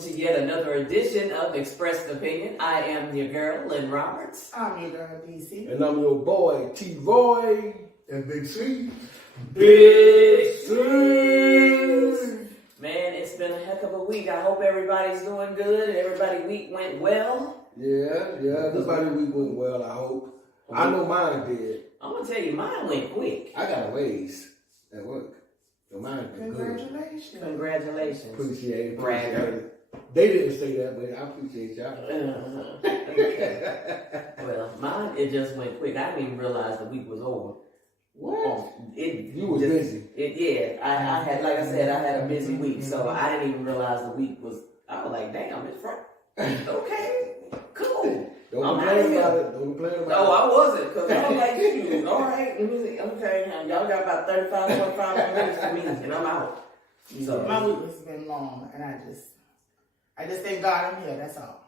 To yet another edition of Expressed Opinion. I am your girl, Lynn Roberts. I'm your girl, DC. And I'm your boy, T-Roy. And Big C. Big C! Man, it's been a heck of a week. I hope everybody's doing good and everybody's week went well. Yeah, everybody's week went well, I hope. I know mine did. I'm going to tell you, mine went quick. I got a raise at work. So mine did good. Congratulations. Appreciate it. Bragger. They didn't say that, but I appreciate y'all. Okay. Well, mine, it just went quick. I didn't even realize the week was over. What? You was busy. I had, like I said, I had a busy week, so I didn't even realize the week was, I was like, damn, it's Friday. Okay, cool. Don't complain about it. Don't complain about it. No, I wasn't, because I was like, you, all right, let me see. Okay, y'all got about 35, 45 minutes for me, and I'm out. So my week has been long, and I just thank God I'm here, that's all.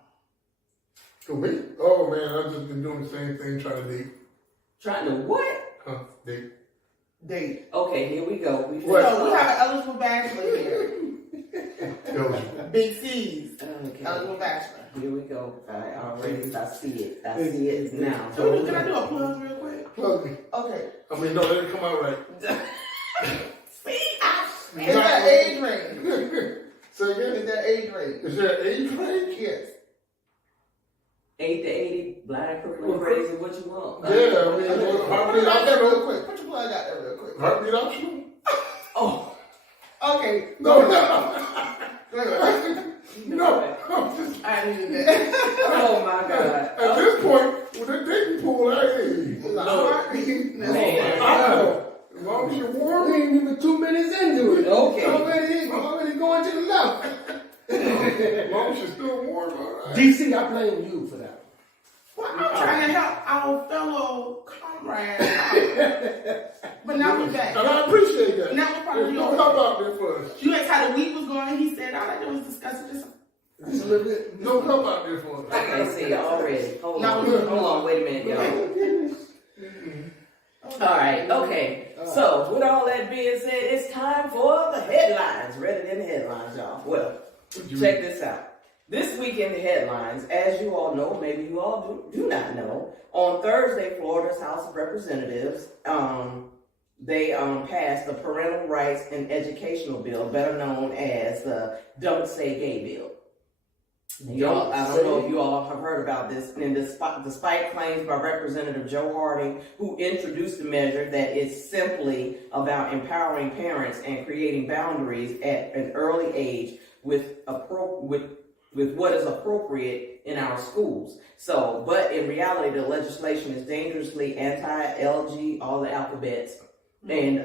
For me? Oh man, I've just been doing the same thing, trying to date. Trying to what? Date. Okay, here we go. So we have an eligible bachelor here. Big C's. Okay. Eligible bachelor. Here we go. I see it. I see it now. So can I do a plug real quick? Plug me. Okay. I mean, no, that didn't come out right. See, it's that age range. Say again? It's that age range. Is there an age range? Yes. 8 to 80, blind, crooked, crazy, what you want? Yeah, I mean, heartbeat optional. Real quick. Put your plug out there real quick. Heartbeat optional? Oh. Okay. No. I needed that. Oh my God. At this point, with the dating pool, as long as you're warm. We ain't even 2 minutes into it. Okay. Already going to the left. As long as you're still warm, all right. DC, I blame you for that. Well, I'm trying to help our fellow comrades. But now we're back. And I appreciate that. Now we're probably Don't help out there for us. You asked how the week was going. He said all I did was discuss it. Just a little bit. No help out there for us. Okay, see, already. Hold on, wait a minute, y'all. All right, okay. So, with all that being said, it's time for the headlines. Read it in the headlines, y'all. Well, check this out. This week in the headlines, as you all know, maybe you all do not know, on Thursday, Florida's House of Representatives, they passed the Parental Rights and Educational Bill, better known as the Don't Say Gay Bill. Y'all, I don't know if you all have heard about this, and despite claims by Representative Joe Harding, who introduced the measure that is simply about empowering parents and creating boundaries at an early age with what is appropriate in our schools. So, but in reality, the legislation is dangerously anti-LG, all the alphabets, and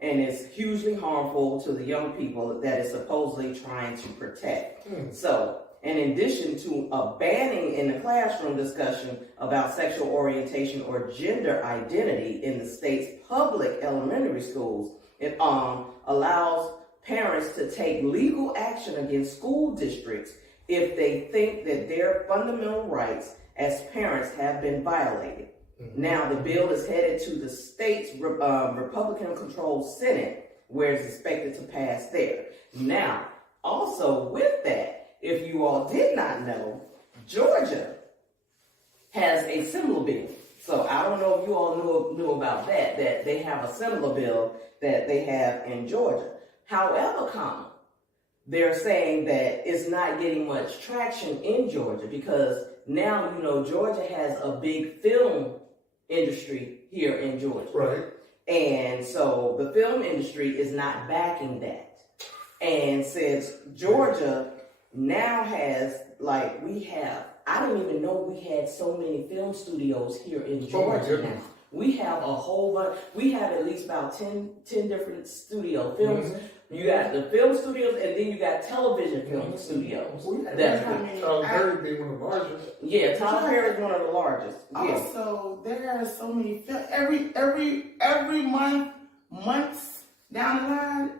it's hugely harmful to the young people that it's supposedly trying to protect. So, and in addition to a banning in the classroom discussion about sexual orientation or gender identity in the state's public elementary schools, it allows parents to take legal action against school districts if they think that their fundamental rights as parents have been violated. Now, the bill is headed to the state's Republican-controlled Senate, where it's expected to pass there. Now, also with that, if you all did not know, Georgia has a similar bill. So I don't know if you all knew about that they have a similar bill that they have in Georgia. However, they're saying that it's not getting much traction in Georgia because now, Georgia has a big film industry here in Georgia. Right. And so the film industry is not backing that. And since Georgia now has, I didn't even know we had so many film studios here in Georgia now. We have a whole bunch. We have at least about 10 different studio films. You got the film studios, and then you got television film studios. Tyler Perry being one of the largest. Yeah, Tyler Perry is one of the largest. Also, there are so many films. Every months down the line,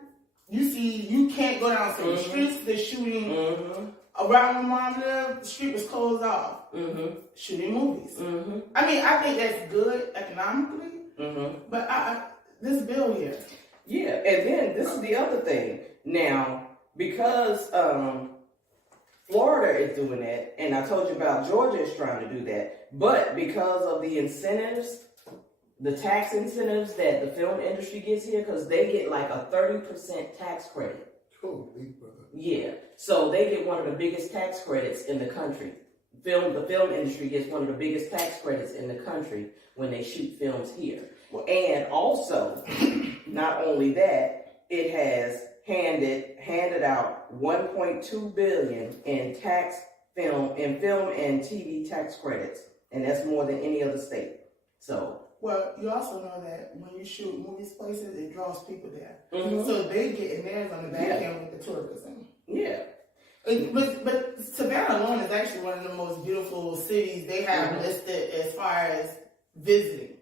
you can't go down to the streets. They're shooting around where mom lived. The street was closed off. Shooting movies. I mean, I think that's good economically. But this bill here. Yeah, and then this is the other thing. Now, because Florida is doing that, and I told you about Georgia is trying to do that. But because of the incentives, the tax incentives that the film industry gets here, because they get like a 30% tax credit. Holy brother. Yeah. So they get one of the biggest tax credits in the country. The film industry gets one of the biggest tax credits in the country when they shoot films here. And also, not only that, it has handed out $1.2 billion in film and TV tax credits, and that's more than any other state. So. Well, you also know that when you shoot movies places, it draws people there. Mm-hmm. So they get in theirs on the back end with the tourism. Yeah. But Savannah alone is actually one of the most beautiful cities they have listed as far as visiting.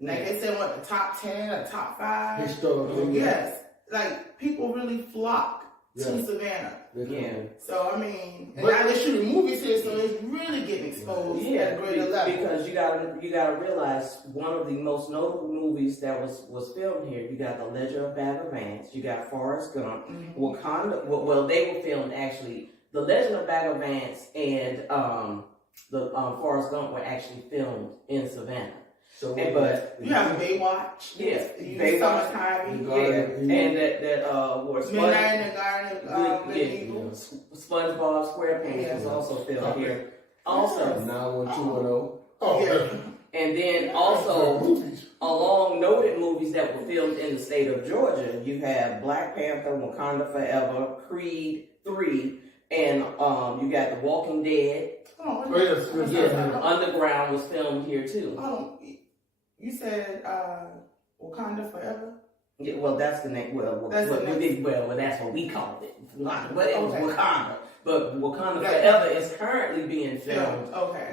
Like they said, what, the top 10 or top 5? Historically, yes. Like people really flock to Savannah. Yeah. So I mean, and now they're shooting movies here, so it's really getting exposed at a greater level. Because you gotta realize one of the most notable movies that was filmed here. You got The Legend of Bagger Vance. You got Forrest Gump. Wakanda. Well, they were filmed actually. The Legend of Bagger Vance and the Forrest Gump were actually filmed in Savannah. So, but you have Baywatch. Yeah, Baywatch. Summertime. Yeah, and that was Midnight in the Garden of SpongeBob SquarePants was also filmed here. Also, 91210. Oh, yeah. And then also, along noted movies that were filmed in the state of Georgia, you have Black Panther, Wakanda Forever, Creed 3, and you got The Walking Dead. Underground was filmed here too. You said Wakanda Forever? Yeah, well, that's the name. Well, that's what we called it. But it was Wakanda. But Wakanda Forever is currently being filmed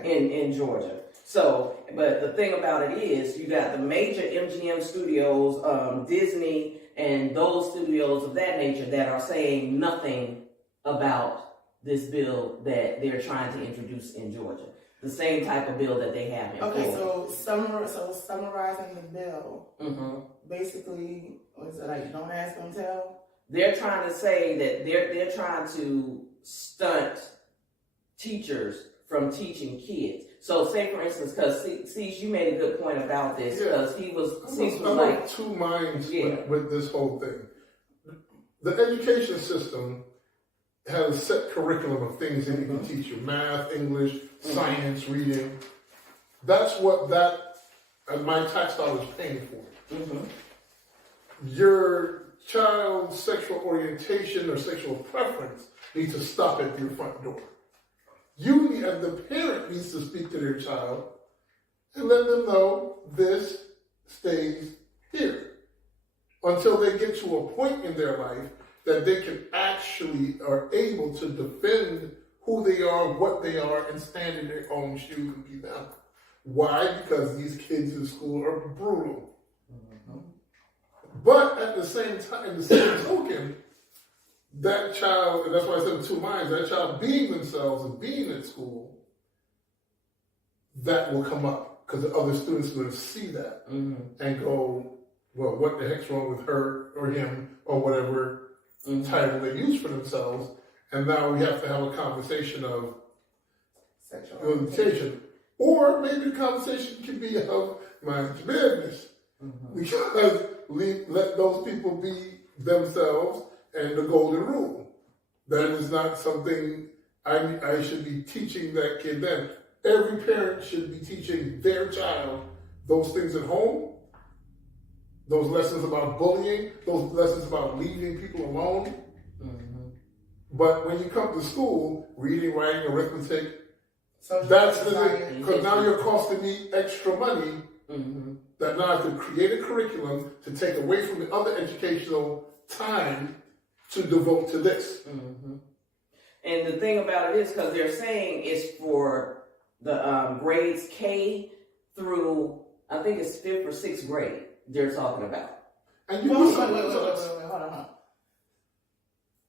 in Georgia. So, but the thing about it is, you got the major MGM studios, Disney, and those studios of that nature that are saying nothing about this bill that they're trying to introduce in Georgia. The same type of bill that they have in Florida. So summarizing the bill, basically, what is it like? Don't ask, don't tell. They're trying to say that they're trying to stunt teachers from teaching kids. So, say for instance, because Cease, you made a good point about this, because I'm like two minds with this whole thing. The education system has a set curriculum of things that you can teach you: math, English, science, reading. That's what my tax dollars paying for. Your child's sexual orientation or sexual preference needs to stop at your front door. You and the parent needs to speak to their child and let them know this stays here until they get to a point in their life that they can actually are able to defend who they are, what they are, and stand in their own shoes and be them. Why? Because these kids in school are brutal. But at the same time, in the same token, that child, and that's why I said two minds, that child being themselves and being at school, that will come up because the other students are going to see that and go, well, what the heck's wrong with her or him or whatever title they use for themselves, and now we have to have a conversation of sexual orientation. Or maybe the conversation can be of mind your business. Because let those people be themselves and the golden rule. That is not something I should be teaching that kid then. Every parent should be teaching their child those things at home. Those lessons about bullying, those lessons about leaving people alone. But when you come to school, reading, writing, arithmetic, that's the thing. Because now you're costing me extra money that now I have to create a curriculum to take away from the other educational time to devote to this. And the thing about it is, because they're saying it's for the grades K through, I think it's 5th or 6th grade. They're talking about. And wait, hold on.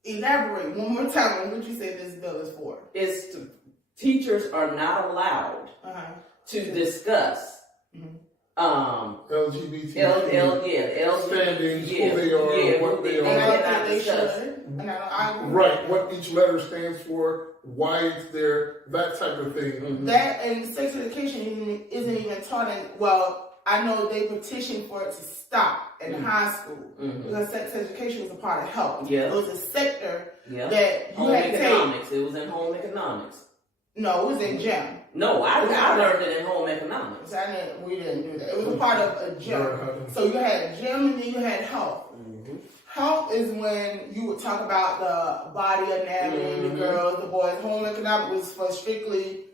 Elaborate one more time on what you say this bill is for. Teachers are not allowed to discuss LGBTQ standing, who they are, what they And are. I don't think they should. And I agree. Right, what each letter stands for, why it's there, that type of thing. Mm-hmm. That and sex education isn't even taught in, well, I know they petitioned for it to stop in high school because sex education was a part of health. Yeah. It was a sector Yeah. that you Home had to economics. It was in home economics. No, it was in gym. No, I learned it in home economics. We didn't do that. It was a part of a gym. So you had gym and then you had health. Health is when you would talk about the body anatomy, the girls, the boys. Home economics was for strictly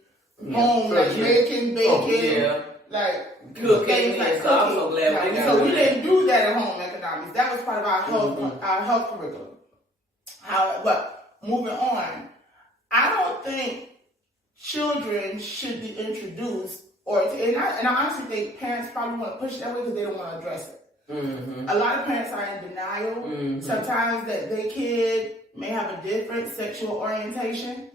home, like making, baking, like cooking. things like So I'm so glad we didn't so do we that. didn't do that in home economics. That was part of our health curriculum. But moving on, I don't think children should be introduced, and I honestly think parents probably want to push it that way because they don't want to address it. A lot of parents are in denial sometimes that their kid may have a different sexual orientation,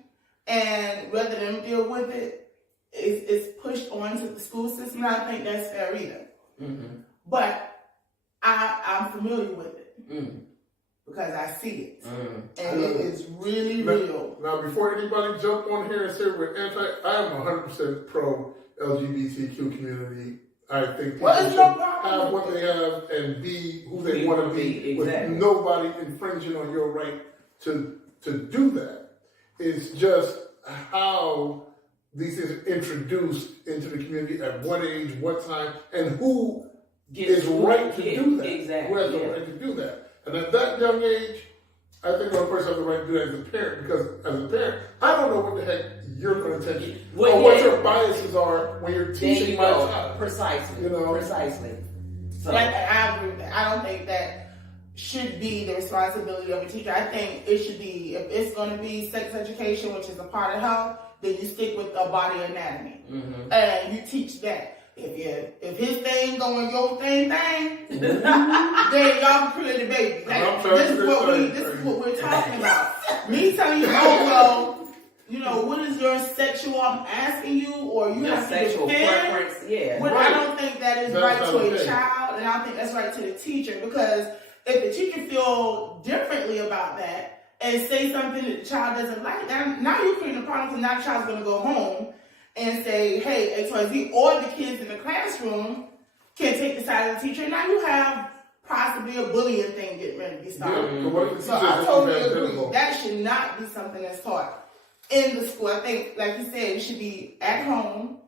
and rather than deal with it, it's pushed onto the school system. And I don't think that's fair either. But I'm familiar with it because I see it, and it is really real. Now, before anybody jump on here and say we're I am 100% pro LGBTQ community. I think people should have what they have and be who they want to be with nobody infringing on your right to do that. It's just how these things are introduced into the community at what age, what time, and who is right to do that. Exactly. Who has the right to do that. And at that young age, I think one person has the right to do that as a parent, because as a parent, I don't know what the heck you're going to teach or what your biases are when you're teaching my child. Precisely. You know? Precisely. So. I agree with that. I don't think that should be the responsibility of a teacher. I think it should be, if it's going to be sex education, which is a part of health, then you stick with the body anatomy. And you teach that. If his thing going your thing, then y'all can create a baby. Like, this is what we're talking about. Me telling you, what is your sexual? I'm asking you, or you your have sexual to defend. preference. Yeah. But I don't think that is right to a child, and I don't think that's right to the teacher, because if the teacher feel differently about that and say something that the child doesn't like, now you're creating a problem, because now the child's going to go home and say, hey, XYZ, or the kids in the classroom can take the side of the teacher, and now you have possibly a bullying thing getting ready to be started. So I totally agree. That should not be something that's taught in the school. I think, like you said, it should be at home,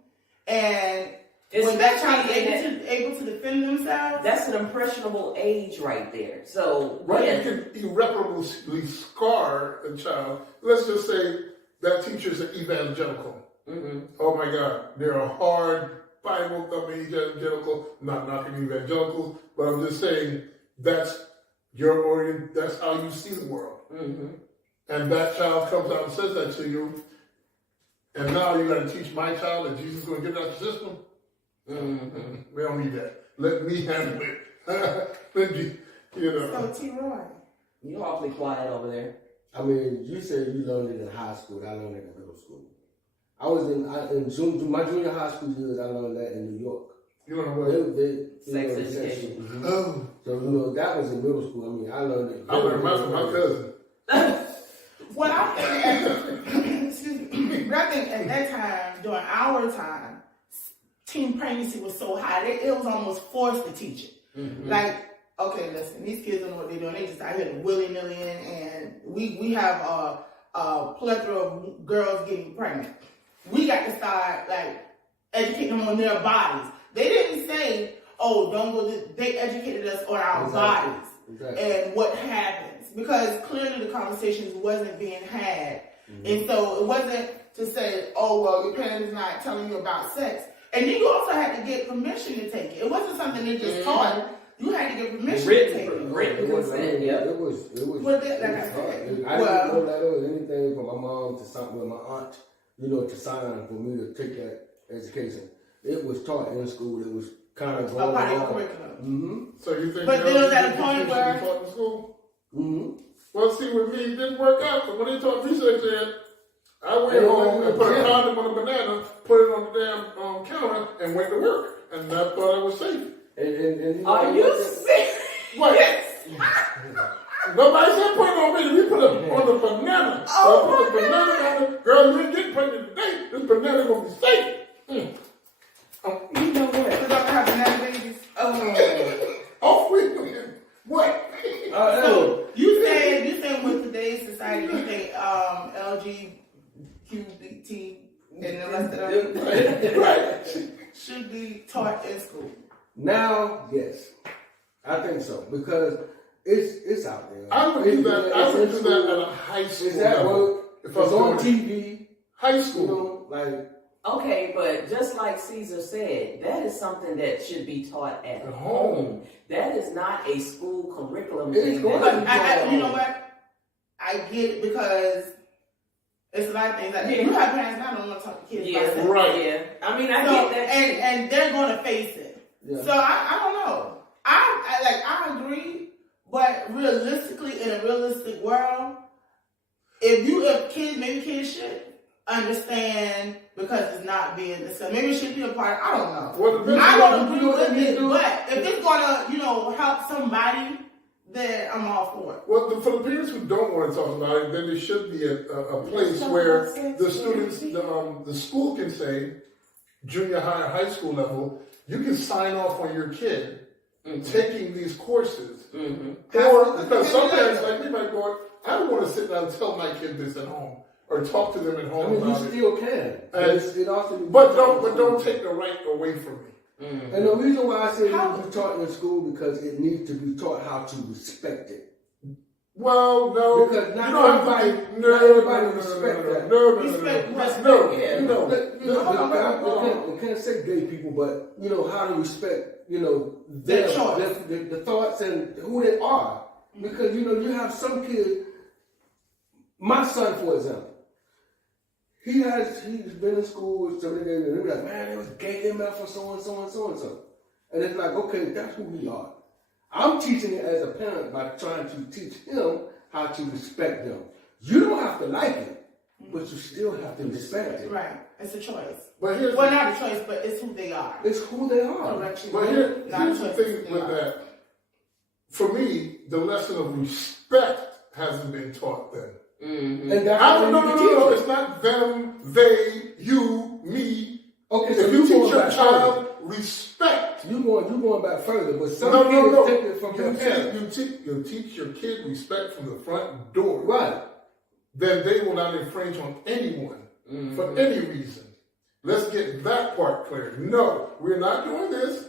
and when that child is able to defend themselves. That's an impressionable age right there. So, you can irreparably scar a child. Let's just say that teacher's an evangelical. Oh my God, they're a hard Bible thumping evangelical. I'm not knocking evangelicals, but I'm just saying that's that's how you see the world. And that child comes out and says that to you, and now you got to teach my child that Jesus is going to get out the system. We don't need that. Let me handle it. Let me, So T-Roy, you're awfully quiet over there. I mean, you said you learned it in high school. I learned it in middle school. I was in my junior high school years. I learned that in New York. You learned what? Sex education. So that was in middle school. I mean, I learned it. I learned mine from my cousin. Well, I think, excuse me, but I think at that time, during our time, teen pregnancy was so high that it was almost forced to teach it. Like, okay, listen, these kids don't know what they're doing. They just out here willy-nilly in, and we have a plethora of girls getting pregnant. We got to start, like, educating them on their bodies. They didn't say, oh, don't go this. They educated us on our bodies and what happens. Because clearly the conversations wasn't being had. And so it wasn't to say, oh, well, your parent is not telling you about sex. And then you also had to get permission to take it. It wasn't something they just taught. You had to get permission to take it. Written consent, yeah. It was Well, like I said, I didn't know letter or anything from my mom to something with my aunt, to sign for me to take that education. It was taught in school. It was kind of going a part of on. curriculum. So you think but then it was at a point where taught in school? Well, see, with me, it didn't work out. But when they taught me sex ed, I went home and put a condom on a banana, put it on the damn counter, and went to work. And I thought I was but now they're gonna be safe. You know what? We're gonna have banana babies. Oh, wait a minute. What? So you saying with today's society, you think LGBTQ and the rest of them Right. should be taught in school? Now, yes, I think so because it's out there. I would do that. I would do that at a high school It's at level. work. If It's I'm on doing TV. high You school. know, like. Okay, but just like Caesar said, that is something that should be taught at At home. home. That is not a school curriculum It's thing. going that to you be taught at You know home. what? I get it because it's a lot of things. Like, you have parents now don't want to talk to kids about Yeah, sex. Right. Yeah, I mean, I So, get that. and they're going to face it. Yeah. So I don't know. I agree, but realistically, in a realistic world, if kids should understand because it's not being discussed. Maybe it should be a part. I don't know. Well, the I don't agree you know what with they it, do? but if it's gonna, help somebody, then I'm all for it. Well, for the parents who don't want to talk about it, then there should be a place where the students, the school can say, junior high or high school level, you can sign off on your kid taking these courses. Or, because some parents like me might go, I don't want to sit down and tell my kid this at home or talk to them at home I mean, you about it. still can. It also But don't take the right away from me. And the reason why I say it needs to be taught in school because it needs to be taught how to respect it. Well, no, Because not you don't have to everybody- be- not everybody respect that. I can't say gay people, but how to respect Their choice. the thoughts and who they are. Because you have some kids. My son, for example, he's been in school so many days, and they're like, man, it was gay MF or so and so and so and so. And it's like, okay, that's who we are. I'm teaching it as a parent by trying to teach him how to respect them. You don't have to like it, but you still have to respect it. Right. It's a choice. But here's Not a choice, but it's who they are. It's who they are. Correction. But here's the thing with that. For me, the lesson of respect hasn't been taught then. And that's No. It's not them, they, you, me. Okay, so If you teach going your back child further. respect, You going back further, but some no. kids take it from their parents. You teach your kid respect from the front door. Right. Then they will not infringe on anyone for any reason. Let's get that part clear. No, we're not doing this.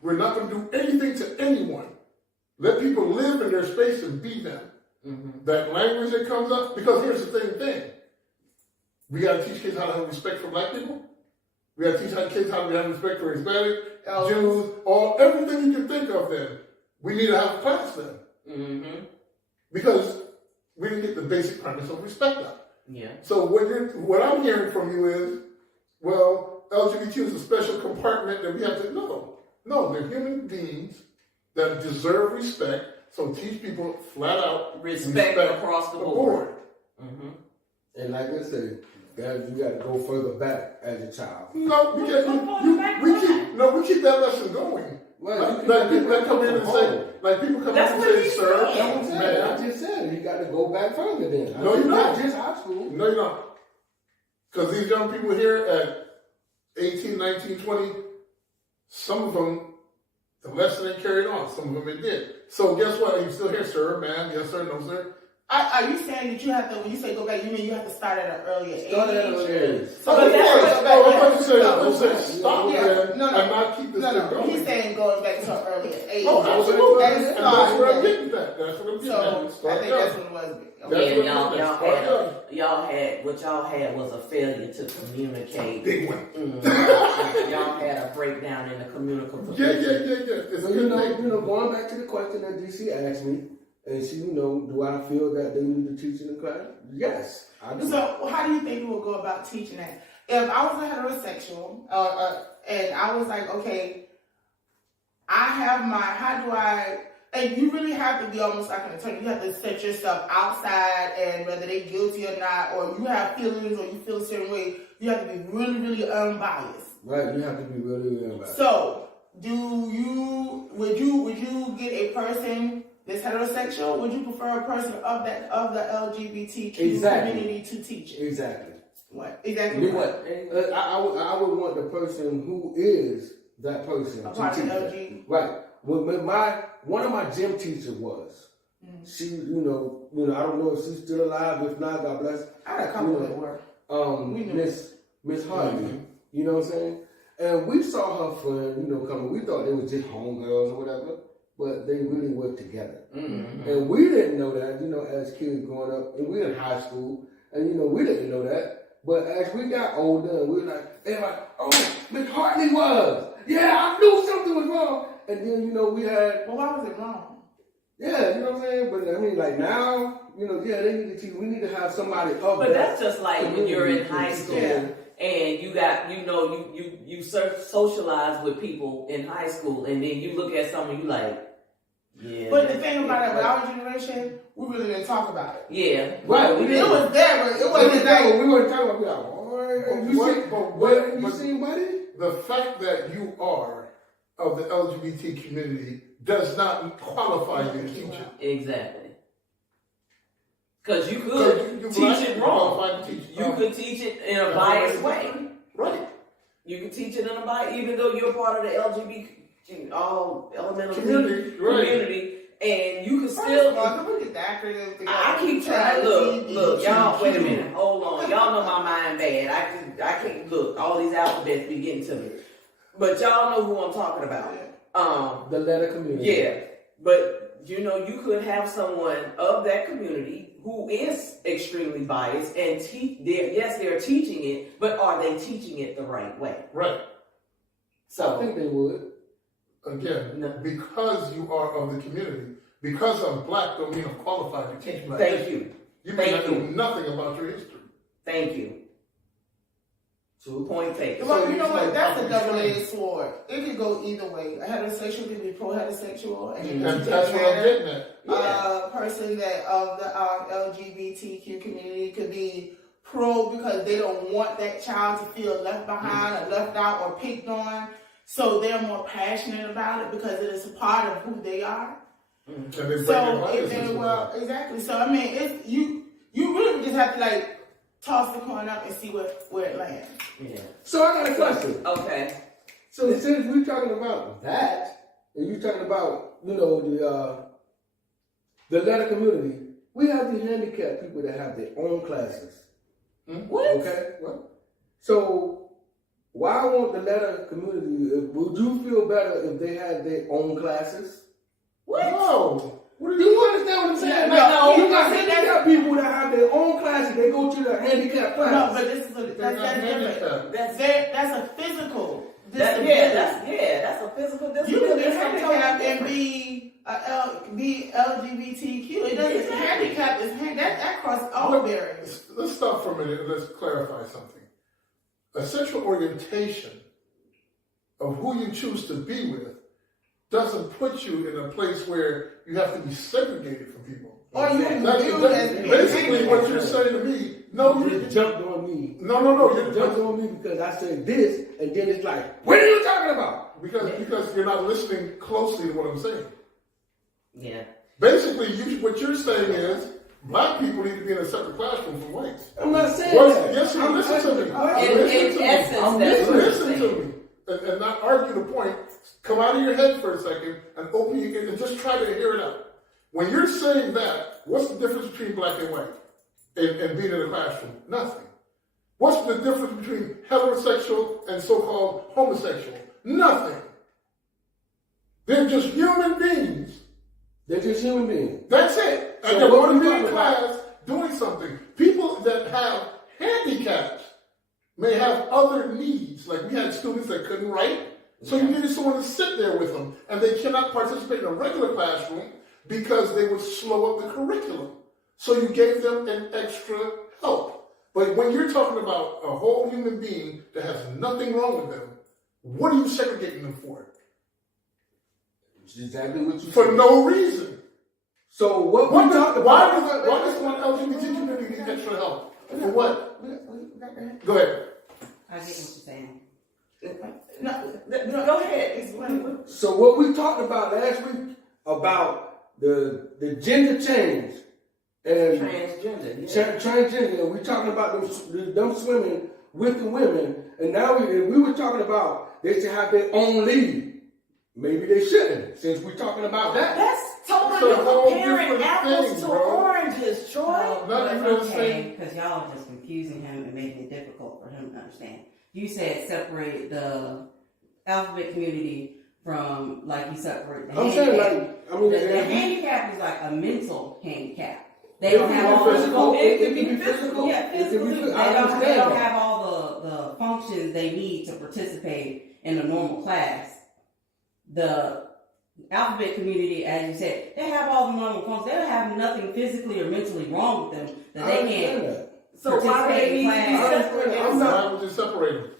We're not going to do anything to anyone. Let people live in their space and be them. That language that comes up, because here's the thing. We got to teach kids how to have respect for black people. We got to teach kids how to have respect for Hispanic, Jews, everything you can think of then. We need to have a class then. Because we didn't get the basic premise of respect up. Yeah. So what I'm hearing from you is, well, LGBT is a special compartment that we have to, no, they're human beings that deserve respect. So teach people flat out Respect across the board. And like I said, guys, you got to go further back as a child. No, we keep that lesson going. Right. Like people that come in and say, people come in and say, sir, I just said you got to go back further then. No, you're not not. just high school. No, you're not. Because these young people here at 18, 19, 20, some of them, the lesson ain't carried on. Some of them it did. So guess what? Are you still here, sir, ma'am? Yes, sir, no, sir? Are you saying that you have to, when you say go back, you mean you have to start at an earlier age? Start at an earlier age. So But that's I said stop there and not keep this thing going. He's saying going back to an earlier age. Oh, absolutely. And And that's where I'm getting at. That's what I'm getting So at. I Start think young. that's what it was. What y'all had was a failure to communicate. Big one. Y'all had a breakdown in the communication. Yeah. It's So a good thing. going back to the question that DC asked me, and she, do I feel that they need to teach in the class? Yes, I do. So how do you think you will go about teaching that? If I was a heterosexual, and I was like, okay, and you really have to be almost like an attorney. You have to set yourself outside, and whether they're guilty or not, or you have feelings or you feel a certain way, you have to be really, really unbiased. Right, you have to be really about. So, would you get a person that's heterosexual? Would you prefer a person of the LGBTQ community to teach it? Exactly. What? Exactly Yeah. what? I would want the person who is that person A to part of teach the that. LG. Right. One of my gym teachers was. She, I don't know if she's still alive. If not, God bless. I had a couple that were. Miss Hardy. You know what I'm saying? And we saw her friend, coming. We thought they were just homegirls or whatever, but they really were together. And we didn't know that, as kids growing up, and we were in high school, and we didn't know that. But as we got older, and we were like, everybody, oh, Miss Hartley was. Yeah, I knew something was wrong. And then, we had. Well, why was it wrong? Yeah, you know what I'm saying? But I mean, like now, they need to teach. We need to have somebody of But that's just like when you're in high to school teach. and you got, you socialize with people in high school, and then you look at someone, you like, yeah. But the thing about it, with our generation, we really didn't talk about it. Yeah. Right. It was there, but it wasn't like. We weren't talking about it. You see, buddy? The fact that you are of the LGBT community does not qualify you to teach it. Exactly. Because you could teach it wrong. You could teach it in a biased way. Right. You could teach it in a biased, even though you're part of the LGBT, all elemental Community, and you can still. I keep trying. Look, y'all. Wait a minute. Hold on. Y'all know my mind bad. I can't look. All these alphabets be getting to me. But y'all know who I'm talking about. The letter community. Yeah, but you could have someone of that community who is extremely biased and they're teaching it, but are they teaching it the right way? Right. So I think they would. Again, because you are of the community, because I'm black don't mean I'm qualified to teach black. Thank you. You may not know nothing about your history. Thank you. Point taken. Well, you know what? That's a double-edged sword. It could go either way. A heterosexual could be pro-heterosexual, and that's what I'm getting at. A person that of the LGBTQ community could be pro because they don't want that child to feel left behind or left out or picked on, so they're more passionate about it because it is a part of who they are. And they bring exactly. So I mean, it's you really just have to toss the coin up and see where it lands. Yeah. So I got a question. Okay. So since we're talking about that, and you're talking about, the letter community, we have the handicapped people that have their own classes. What? Okay? What? So why won't the letter community, would you feel better if they had their own classes? What? No. Do you understand what I'm saying? No. You got handicapped people that have their own classes. They go to the handicap class. No, but this is that's a physical disability. That's a physical disability. You can be handicapped and be LGBTQ. It doesn't handicap is that across all barriers. Let's stop for a minute and let's clarify something. A sexual orientation of who you choose to be with doesn't put you in a place where you have to be segregated from people. Or you basically what you're saying to me. No, you jumped on me. No. You jumped on me because I said this, and then it's like, what are you talking about? Because you're not listening closely to what I'm saying. Yeah. Basically, what you're saying is black people need to be in a separate classroom from whites. I'm not saying that. Yes, you listen to me. Listen to me. And not argue the point. Come out of your head for a second and open your ears and just try to hear it out. When you're saying that, what's the difference between black and white and being in a classroom? Nothing. What's the difference between heterosexual and so-called homosexual? Nothing. They're just human beings. That's it. And they're going to be in class doing something. People that have handicaps may have other needs. Like we had students that couldn't write, so you needed someone to sit there with them, and they cannot participate in a regular classroom because they would slow up the curriculum. So you gave them an extra help. But when you're talking about a whole human being that has nothing wrong with them, what are you segregating them for? Exactly what you For said. no reason. So why does one LGBT community need extra help? For what? Go ahead. I get what you're saying. No, go ahead. Explain. So what we talked about last week about the gender change And Transgender, yeah. transgender, we're talking about them swimming with the women, and now we were talking about they should have their own league. Maybe they shouldn't, since we're talking about that. That's totally It's a whole comparing different apples thing, to bro. oranges, Troy. Oh, Not but even the okay, same. because y'all are just confusing him and making it difficult for him to understand. You said separate the alphabet community from, like, you separate the I'm saying, handicap. like, I mean, the handicap is like a mental handicap. They It don't can have be all the physical. It can be physical. Yeah, It can be physically. physical. They I don't understand that. have all the functions they need to participate in a normal class. The alphabet community, as you said, they have all the normal functions. They don't have nothing physically or mentally wrong with them that I they understand can't. that. So why do they need to be Class. separated? I'm not- Why would you separate them?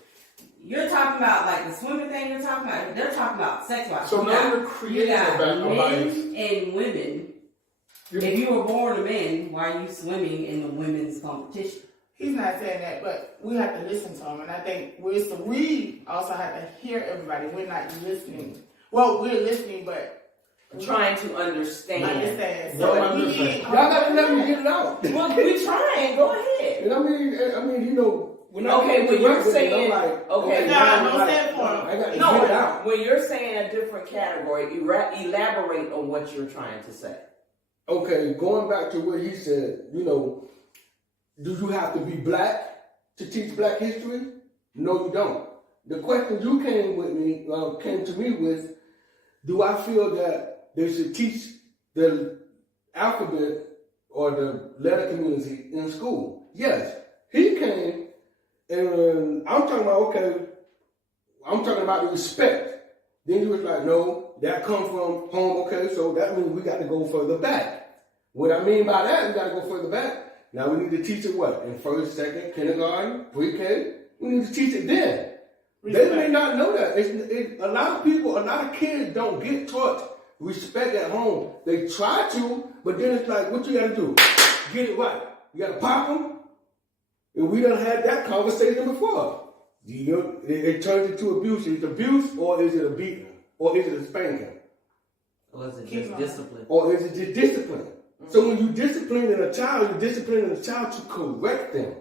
You're talking about like the swimming thing. You're talking about. They're talking about sex wise. So now you're creating a bias. men and women. If you were born a man, why are you swimming in the women's competition? He's not saying that, but we have to listen to him, and I think we also have to hear everybody. We're not listening. Well, we're listening, but Trying to understand. understand. Don't So we understand. need. Y'all got to let me get it out. Well, we trying. Go ahead. And I mean, you know, when I Okay, get when to you're work with it, saying- I'm like, okay, Nah, don't like, say it for him. I got to No, get it out. when you're saying a different category, elaborate on what you're trying to say. Okay, going back to what he said, you know, do you have to be black to teach black history? No, you don't. The question you came to me with, do I feel that they should teach the alphabet or the letter community in school? Yes. He came, and I'm talking about the respect. Then he was like, no, that comes from home, okay, so that means we got to go further back. What I mean by that, we got to go further back. Now we need to teach it what? In first, second, kindergarten, pre-K? We need to teach it then. They may not know that. A lot of kids don't get taught respect at home. They try to, but then it's like, what you got to do? Get it right. You got to pop them? And we done had that conversation before. You know, it turns into abuse. Is it abuse or is it a beating? Or is it a spanking? Or is it just discipline? Or is it just discipline? Mm-hmm. So when you disciplining a child, you're disciplining a child to correct them.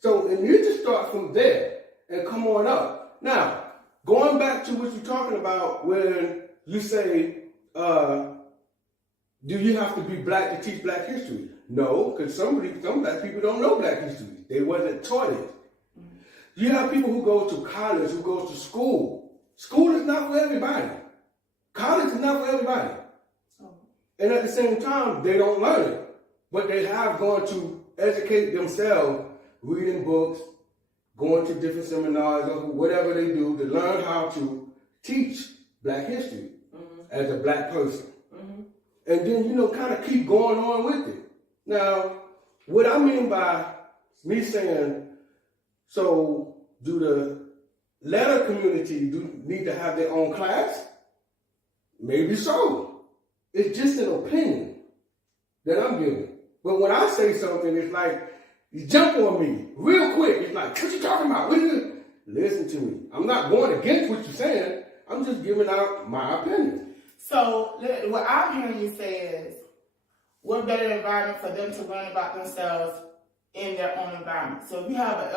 So and you just start from there and come on up. Now, going back to what you're talking about when you say, do you have to be black to teach black history? No, because some black people don't know black history. They wasn't taught it. You have people who go to college, who go to school. School is not for everybody. College is not for everybody. And at the same time, they don't learn it. But they have gone to educate themselves, reading books, going to different seminars, or whatever they do to learn how to teach black history as a black person. And then, you know, kind of keep going on with it. Now, what I mean by me saying, so do the letter community need to have their own class? Maybe so. It's just an opinion that I'm giving. But when I say something, it's like, you jump on me real quick. It's like, what you talking about? Listen to me. I'm not going against what you're saying. I'm just giving out my opinion. So what I'm hearing you say is, what better environment for them to learn about themselves in their own environment? So if you have an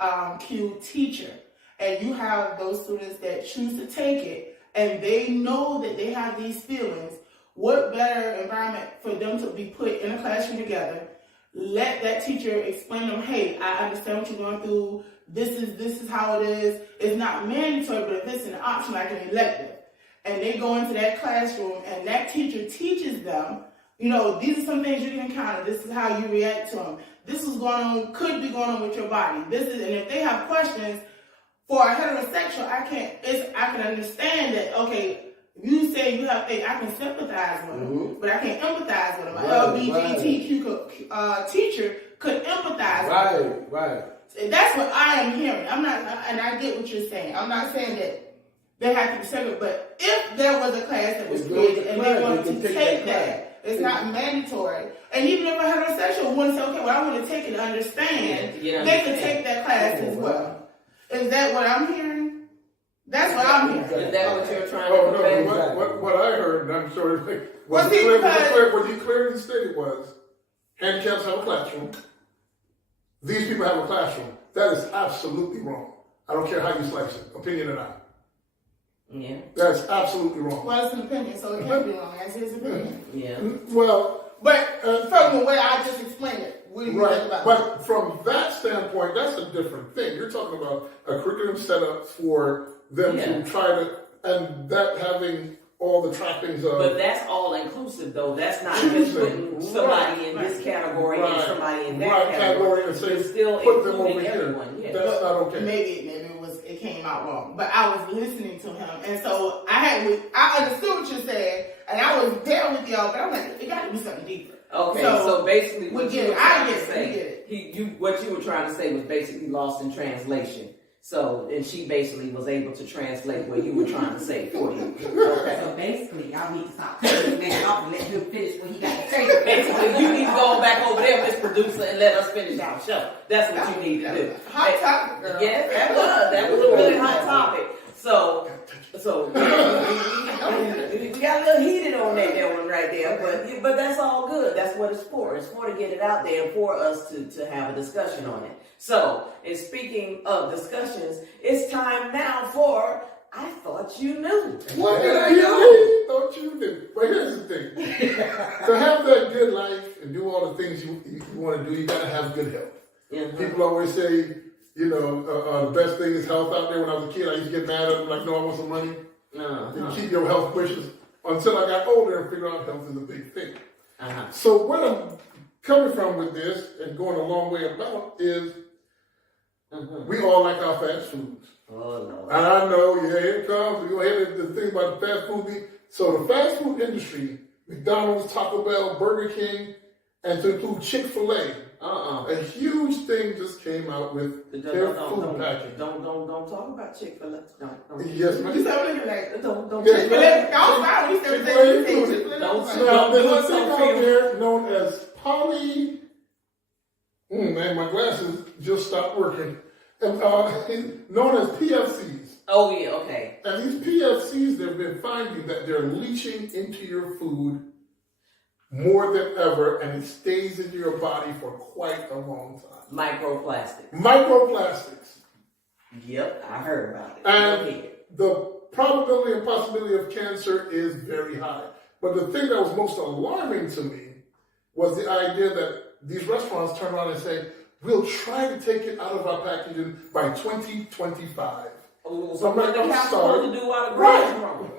LGBTQ teacher and you have those students that choose to take it and they know that they have these feelings, what better environment for them to be put in a classroom together? Let that teacher explain to them, hey, I understand what you're going through. This is how it is. It's not mandatory, but if it's an option, like an elective. And they go into that classroom and that teacher teaches them, you know, these are some things you can encounter. This is how you react to them. This is going on, could be going on with your body. And if they have questions for a heterosexual, I can understand that, okay, you say you have faith, I can sympathize with them, but I can't empathize with them. An LGBTQ teacher could empathize with them. Right. And that's what I am hearing. And I get what you're saying. I'm not saying that they have to be separate, but if there was a class that was created and they wanted to take that, it's not mandatory. And even if a heterosexual wouldn't say, okay, well, I want to take it to understand, they could take that class as well. Is that what I'm hearing? That's what I'm Is hearing. that what you're trying to Oh, convey? no, what I heard, and I'm sure it's like, Well, see, because- what he clearly stated was, handicaps have a classroom. These people have a classroom. That is absolutely wrong. I don't care how you slice it, opinion or not. Yeah. That's absolutely wrong. Well, it's an opinion, so it can't be wrong. That's his opinion. Yeah. Well, But from the way I just explained it, what do you think right, about that? but from that standpoint, that's a different thing. You're talking about a curriculum set up for them Yeah. to try to, and that having all the trappings of. But that's all inclusive, though. That's not just putting somebody in this category and somebody in that category. and say, It's still put them over including here. everyone. Yeah. That's not okay. Maybe it came out wrong. But I was listening to him, and so I understood what you said, and I was there with y'all. But I'm like, it got to be something deeper. Okay, so basically, what we you get were it. I trying to get it. We get say, what you were trying to say was basically lost in translation. So, and she basically was able to translate what you were trying to say for you. Okay. So basically, y'all need to stop cutting this man off and let him finish what he got to say. Basically, you need to go back over there, Miss Producer, and let us finish our show. That's what you need to do. Hot topic, girl. Yes, that was a really hot topic. So we got a little heated on that one right there, but that's all good. That's what it's for. It's for to get it out there and for us to have a discussion on it. So, and speaking of discussions, it's time now for I Thought You Knew. What did I know? Don't you know? But here's the thing. To have that good life and do all the things you want to do, you got to have good health. Mm-hmm. People always say, the best thing is health out there. When I was a kid, I used to get mad at them like, no, I want some money. And keep your health wishes. Until I got older and figured out health is a big thing. So what I'm coming from with this and going a long way about is we all like our fast foods. Oh, no. And I know, here it comes. We go ahead and the thing about the fast food. So the fast food industry, McDonald's, Taco Bell, Burger King, and to include Chick-fil-A, a huge thing just came out with their food packaging. Don't talk about Chick-fil-A. Don't. Yes, ma'am. You said what like? Don't. Yes, Chick-fil-A. Don't stop. You said Don't. Now, there's a thing out there known as man, my glasses just stopped working. Known as PFCs. Oh, yeah, okay. And these PFCs, they've been finding that they're leaching into your food more than ever, and it stays in your body for quite a long time. Microplastics. Yep, I heard about it. And the probability and possibility of cancer is very high. But the thing that was most alarming to me was the idea that these restaurants turn around and say, we'll try to take it out of our packaging by 2025. Oh, So I'm like, I'm supposed sorry. to do while the Right. grass growing.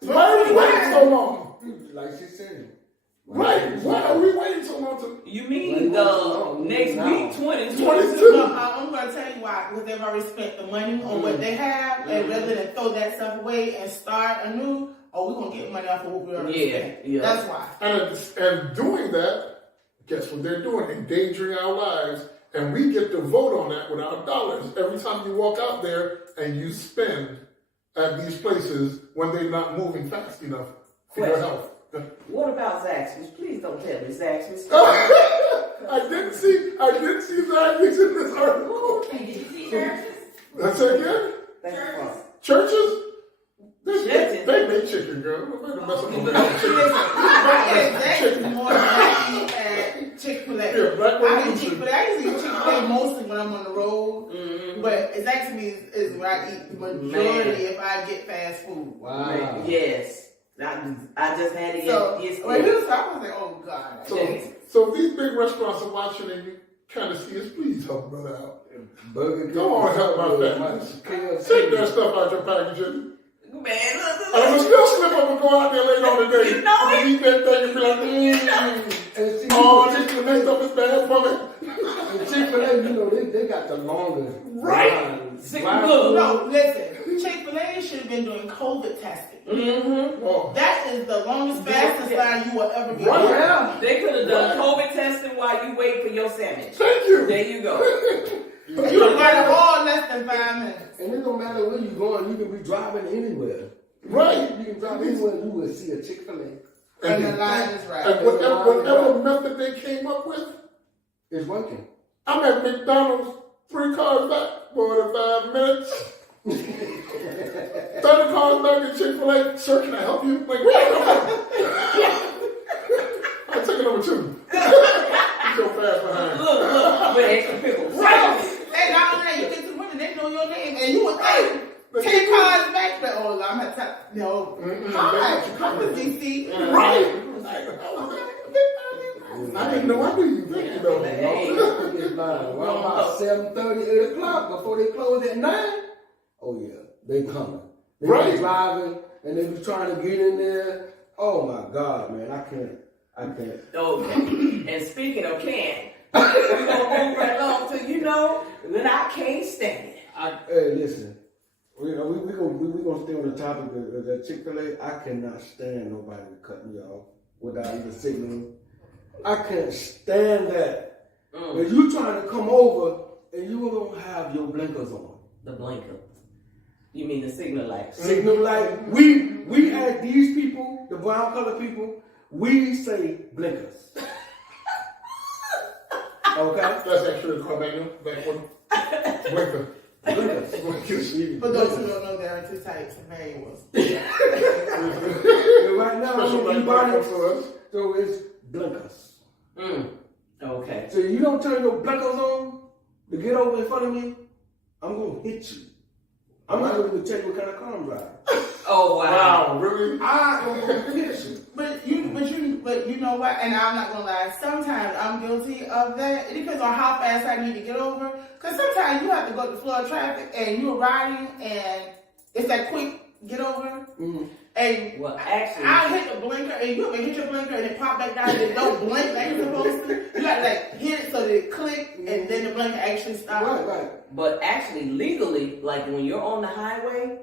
Why are we waiting so long? Like she said. Right. Why are we waiting so long to... You mean the next week, 2022? 22. I'm going to tell you why. Because they've already spent the money on what they have, and rather than throw that stuff away and start anew, we're going to get money off of what we already spent. Yeah. That's why. And doing that, guess what they're doing? Endangering our lives. And we get to vote on that with our dollars. Every time you walk out there and you spend at these places when they're not moving fast enough for your health. What about Zaxby's? Please don't tell me Zaxby's. I didn't see Zaxby's in this article. Did you see churches? That's it again? That's wrong. Churches? Churches. They make chicken, girl. I'm not messing with Listen, I get exactly more than I eat at Chick-fil-A. Yeah, black I women eat Chick-fil-A. I used to eat Chick-fil-A mostly when I'm on the road. But it's actually is where I eat the majority if I get fast food. Wow. Yes. I just had to get So used when to he it. was talking, I was like, oh God. So if these big restaurants are watching and you kind of see us, please help a brother out. Burger King. Go on, help my family. Take that stuff out your packaging. Man, And I'm still slip up and go out there later on today. You know it. And eat that thing and be like, And see, oh, Chick-fil-A stuff is bad for me. and Chick-fil-A, they got the longest. Right. No, listen. Chick-fil-A should have been doing COVID testing. Oh. That is the longest, fastest line you will ever be. Right. Yeah. They could have done COVID testing while you wait for your sandwich. Thank you. There you go. You can run all less than 5 minutes. And it don't matter where you're going, you can be driving anywhere. Right. You can drive anywhere, you will see a Chick-fil-A. And the line is right. And whatever method they came up with, It's working. I'm at McDonald's 3 cars back, 45 minutes. 30 cars back at Chick-fil-A. Sir, can I help you? Like, where I'm taking number 2. He's so fast behind. Look, with extra pickles. Right. And not only that, you get to the women, they know your name, and you would think 10 cars back, but oh, I'm at top. No, hi, come to DC. Right. I didn't know I knew you think you know. Well, about 7:30, 8 o'clock before they close at 9. Oh yeah, they coming. They be driving and they be trying to get in there. Oh my God, man, I can't. Okay. And speaking of can't, we're gonna move right along to then I can't stand it. Hey, listen. We gonna stay on the topic of that Chick-fil-A. I cannot stand nobody to cut me off without even signaling. I can't stand that. If you trying to come over and you don't have your blinkers on. The blinker. You mean the signal light? Signal light. We as these people, the brown color people, we say blinkers. Okay? That's actually a call back one. Blinker. Blinkers. For those who don't know, there are 2 types of manuals. Right now, so it's blinkers. Okay. So you don't turn your blinkers on to get over in front of me, I'm gonna hit you. I'm not even gonna check what kind of car I'm driving. Oh wow. Wow, really? I'm gonna hit you. But you know what? And I'm not gonna lie. Sometimes I'm guilty of that. It depends on how fast I need to get over. Cause sometimes you have to go to flood traffic and you're riding and it's that quick get over. Mm-hmm. And well, actually, I'll hit the blinker and you hit your blinker and it pop back down and it don't blink like it's supposed to. You gotta like hit it so that it click and then the blinker actually stops. Right. But actually, legally, like when you're on the highway,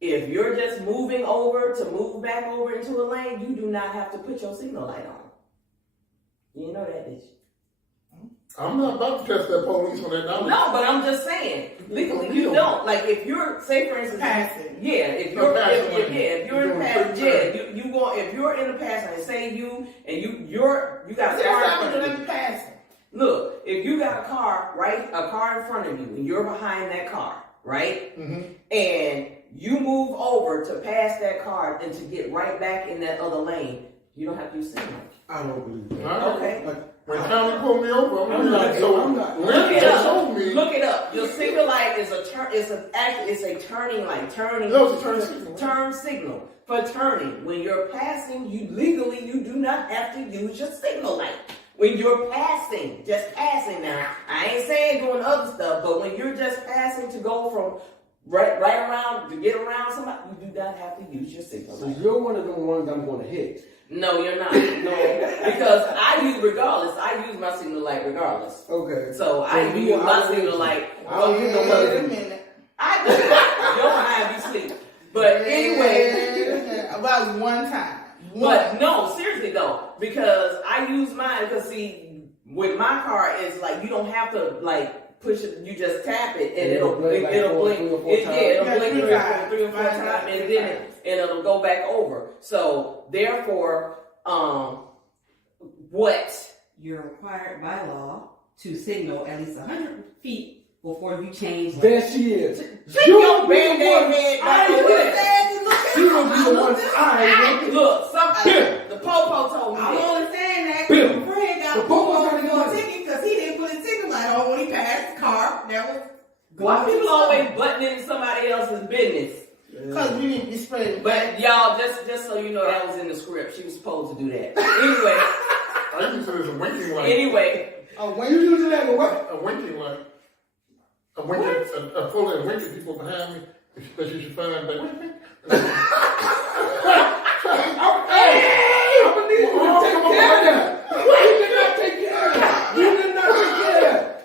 if you're just moving over to move back over into a lane, you do not have to put your signal light on. You know that, bitch. I'm not about to catch that police on that down. No, but I'm just saying, legally you don't. Like if you're, say for instance, Passing. yeah, if you're in the pass, you go. If you're in the pass lane, say you got a car in front of you. Passing. Look, if you got a car in front of you, and you're behind that car, right, and you move over to pass that car and to get right back in that other lane, you don't have to use signal. I don't believe that. Okay. When Tommy pulled me over, I'm not. Look it up. Your signal light is a turning light. No, it's a turn signal. Turn signal for turning. When you're passing, you do not have to use your signal light. When you're passing, just passing now. I ain't saying doing other stuff, but when you're just passing to go from right around to get around somebody, you do not have to use your signal light. So you're one of the ones I'm going to hit. No, you're not. No, because I use my signal light regardless. Okay. So I even use my signal light. I don't use no Wait a minute. I do. Your mind be sleep. But anyway. About one time. But no, seriously though, because I use mine because see, with my car, it's like you don't have to like push it. You just tap it and it'll blink. It'll blink 3 or 4 times, and then it'll go back over. So therefore, what you're required by law to signal at least 100 feet before you change. There she is. Take your band-aid head back I over there. She will be the one. Look, the Popo told me I'm that. only saying that Bill. because Fred got The a Popo Popo got to for a go. ticket because he didn't put his signal light on when he passed the car. That was Why people always butting into somebody else's business? Because we didn't be spreading. But y'all, just so you know, that was in the script. She was supposed to do that. Anyway. I used to say it's a winking light. Anyway. When you usually have a what? A winking light. A fully winking people behind me that you should find out that winking. You did not take care of that.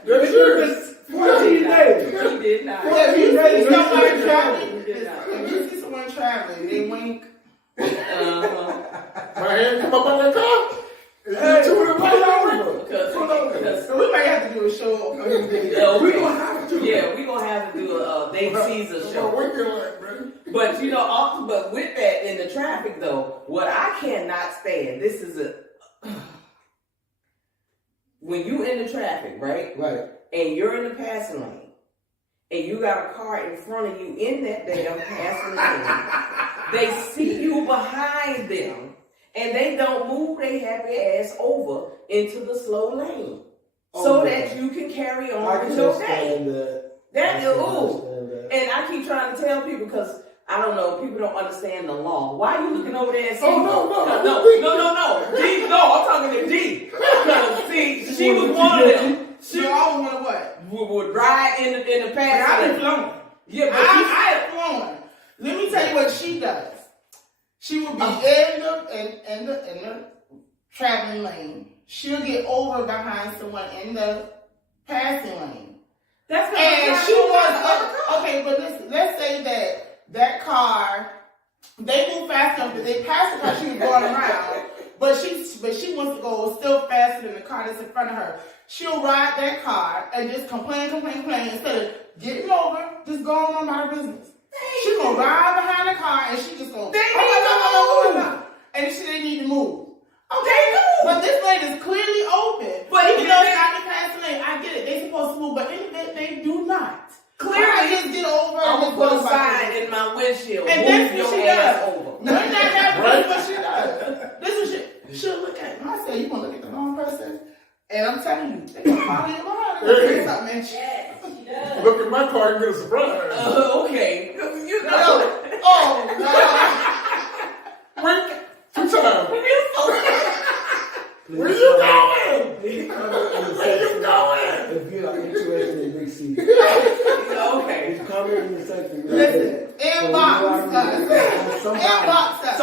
That's serious. 14 days. He did not. If you see somebody He traveling, did not. if you see someone traveling, they wink. Uh-huh. My hand come up on that car. It's two in the Because So we might have to do a show. We gonna have to. Yeah, we gonna have to do a Dave Caesar A show. winking light, man. But you know, but with that in the traffic though, what I cannot stand, this is when you in the traffic, right? Right. And you're in the passing lane, and you got a car in front of you in that damn passing lane, they see you behind them, and they don't move their happy ass over into the slow lane so that you can carry on with your day. That is, ooh. And I keep trying to tell people, because I don't know, people don't understand the law. Why are you looking over there and saying, no, D, no, I'm talking to D. Because, see, she was one of them. She always want what? Would ride in the past. I've been flown. Yeah, but I've flown. Let me tell you what she does. She will be in the traveling lane. She'll get over behind someone in the passing lane. That's what and she was okay, but let's say that car, they move fast enough that they passed the car she was going around, but she wants to go still faster than the car that's in front of her. She'll ride that car and just complain instead of getting over, just going on my business. She's gonna ride behind the car and she just gonna and she didn't need to move. Okay, but this lane is clearly open. But even though it's not the passing lane, I get it. They're supposed to move, but in event they do not. Clearly, just get over. I'm gonna put a sign in my windshield. And that's what she does. Over. When that happens, what she does. This is she'll look at me. I say, you gonna look at the wrong person? And I'm telling you, they gonna follow you behind. Yes, she does. Look at my car and get a surprise. Okay. You know. Oh, Two times. Where you going? Where you going? If you are interested in receipt. Okay. It's coming in the section. listen, inbox us.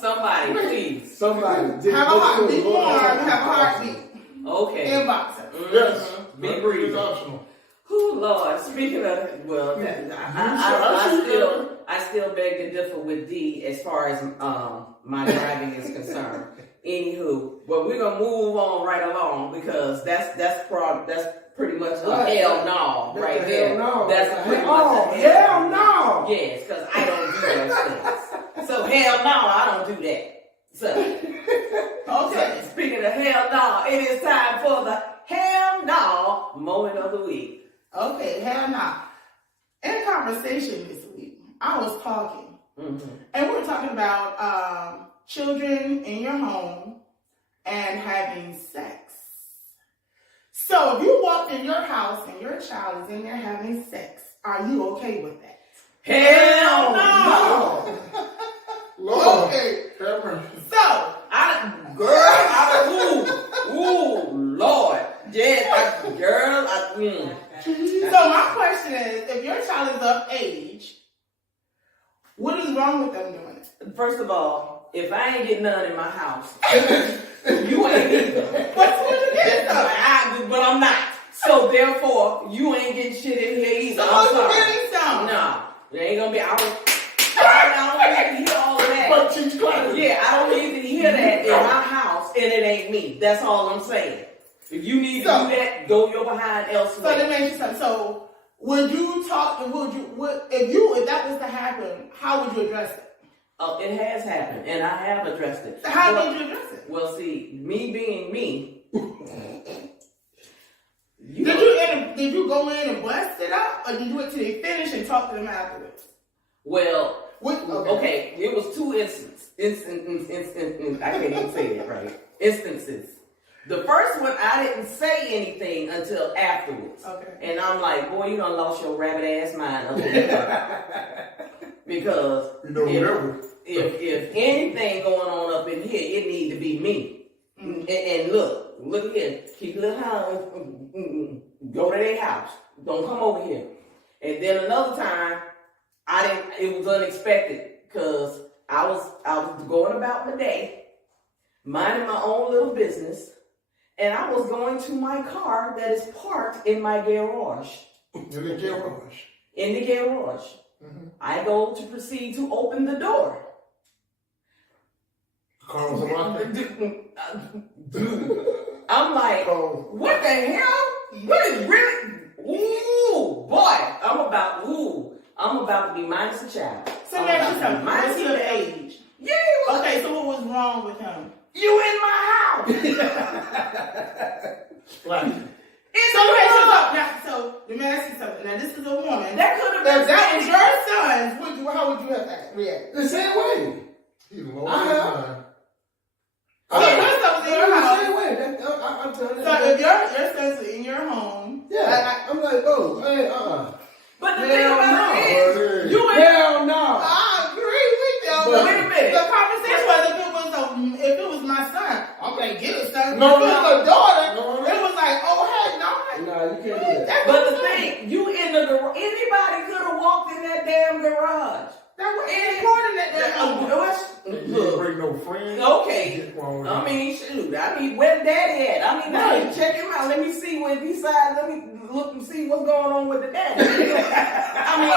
Somebody, please. Somebody. Have a heartbeat. Have a heartbeat. Okay. Inbox us. Yes. Be breathing. Optional. Oh Lord. Speaking of, well, I still beg to differ with D as far as my driving is concerned. Anywho, but we're gonna move on right along because that's pretty much a hell no right there. That's pretty much a hell no. Yes, because I don't do those things. So hell no, I don't do that. So okay, speaking of hell no, it is time for the hell no moment of the week. Okay, hell no. In conversation this week, I was talking, and we were talking about children in your home and having sex. So if you walked in your house and your child is in there having sex, are you okay with that? Hell no! Lord. Okay. So, Lord. Yes, So my question is, if your child is of age, what is wrong with them doing it? First of all, if I ain't getting none in my house, you ain't either. But I'm not. So therefore, you ain't getting shit in here either. So I'm sorry. you getting some? No, it ain't gonna be. I don't need to hear all of that. but she's clever. Yeah, I don't need to hear that in my house, and it ain't me. That's all I'm saying. If you need to do that, go your behind elsewhere. So let me ask you something. So would you talk? If that was to happen, how would you address it? It has happened, and I have addressed it. So how did you address it? Well, see, me being me. Did you go in and bust it up, or did you wait till they finish and talk to them afterwards? Well, okay, it was two instances. I can't even say it right. Instances. The first one, I didn't say anything until afterwards. Okay. And I'm like, boy, you done lost your rabbit ass mind up in here. Because if anything going on up in here, it need to be me. Mm-hmm. And look here, keep a little house, go to their house. Don't come over here. And then another time, it was unexpected because I was going about my day, minding my own little business, and I was going to my car that is parked in my garage. In the garage. In the garage. Mm-hmm. I go to proceed to open the door. The car was unlocked. I'm like, what the hell? What is really? Ooh, boy, I'm about to be minus a child. So that's just something. Was he of age? Yeah. Okay, so what was wrong with him? You in my house. Right. So Let me ask you something. Now, this is a woman. That could have If been that was your sons, how would you have reacted? The same way. He lost I his have. mind. So your sons in your The house. same way. I've done it. So if your sons are in your home, Yeah, I'm like, oh, hey, But the Hell thing about no. it is, you ain't. hell no. I agree with you. But- Wait a minute. The conversation was if it was my son, I'm gonna get a son. No, if it was a daughter, no. it was like, oh heck no. Nah, you can't do that. That's But what the thing, you in the garage. Anybody could have walked in that damn garage. that was important that You didn't bring no friends. Okay. Get wrong with I him. mean, shoot. I mean, where daddy at? I mean, I need to check him out. Let me see what he decides. Let me look and see what's going on with the daddy. I mean,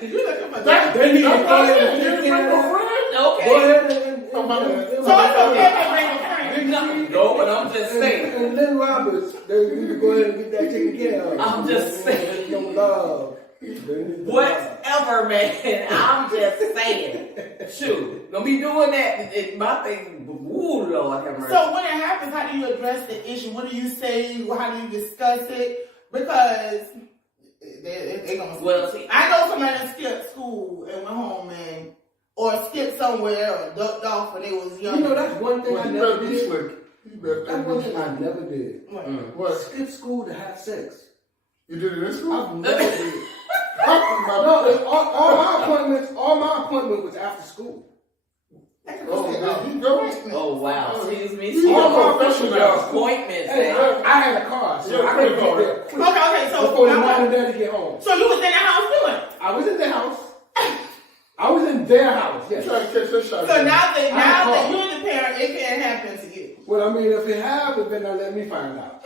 wait. You looking for that? They need to That's go what I ahead said. and You take didn't bring care no of that. friends. okay. Go ahead and So it's okay to bring a friend. No, but I'm just saying. And Lynn Roberts, they need to go ahead and get that taken care of. I'm just saying. No love. They need to Whatever, man. I'm just saying. Shoot. Don't be doing that. My thing, ooh, Lord have mercy. So when it happens, how do you address the issue? What do you say? How do you discuss it? Because they're gonna. Well, see, I know somebody that skipped school and went home or skipped somewhere or ducked off when they was young. You know, that's one thing Well, I you never better be did. slick. You better That's be one thing slick. I never did. What? Skip school to have sex. You did it in school? I've never did. No. No, it's all my appointments was after school. Oh, there you go. oh, wow. Excuse me. You All a my professional. Appointments. Hey, man. I had a car, so Yeah, I could pretty get hard. there quick Okay, so before the mom and daddy get home. So you was in the house doing it. I was in their house. I was in their house, yes. Try to catch that shot. So now that called. you're the parent, it can't happen to you. Well, I mean, if it happened, then let me find out.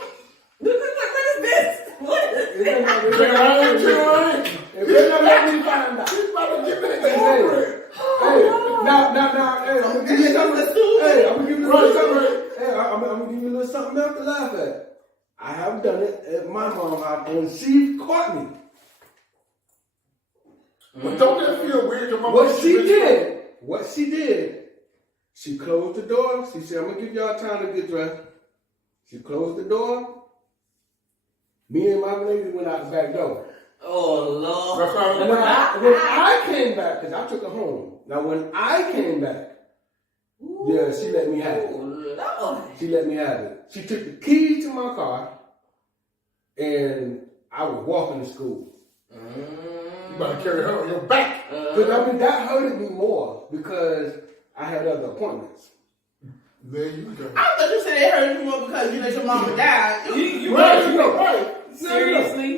What is this? What is If this? they not let me find out. He's about to get back Hey, to corporate. now, hey, I'm gonna give you something. Hey, I'm gonna give you a little something. Hey, I'm gonna give you a little something else to laugh at. I have done it at my mom's house, and she caught me. But don't that feel weird? Your mama What she did, she closed the door. She said, I'm gonna give y'all time to get dressed. She closed the door. Me and my lady went out the back door. Oh, Lord. And when I came back, because I took her home. Now, when I came back, yeah, she let me have it. Oh, Lord. She let me have it. She took the keys to my car, and I was walking to school. You about to carry her on your back. Because, I mean, that hurted me more because I had other appointments. There you go. I thought you said it hurt you more because you let your mama die. You Right. Seriously?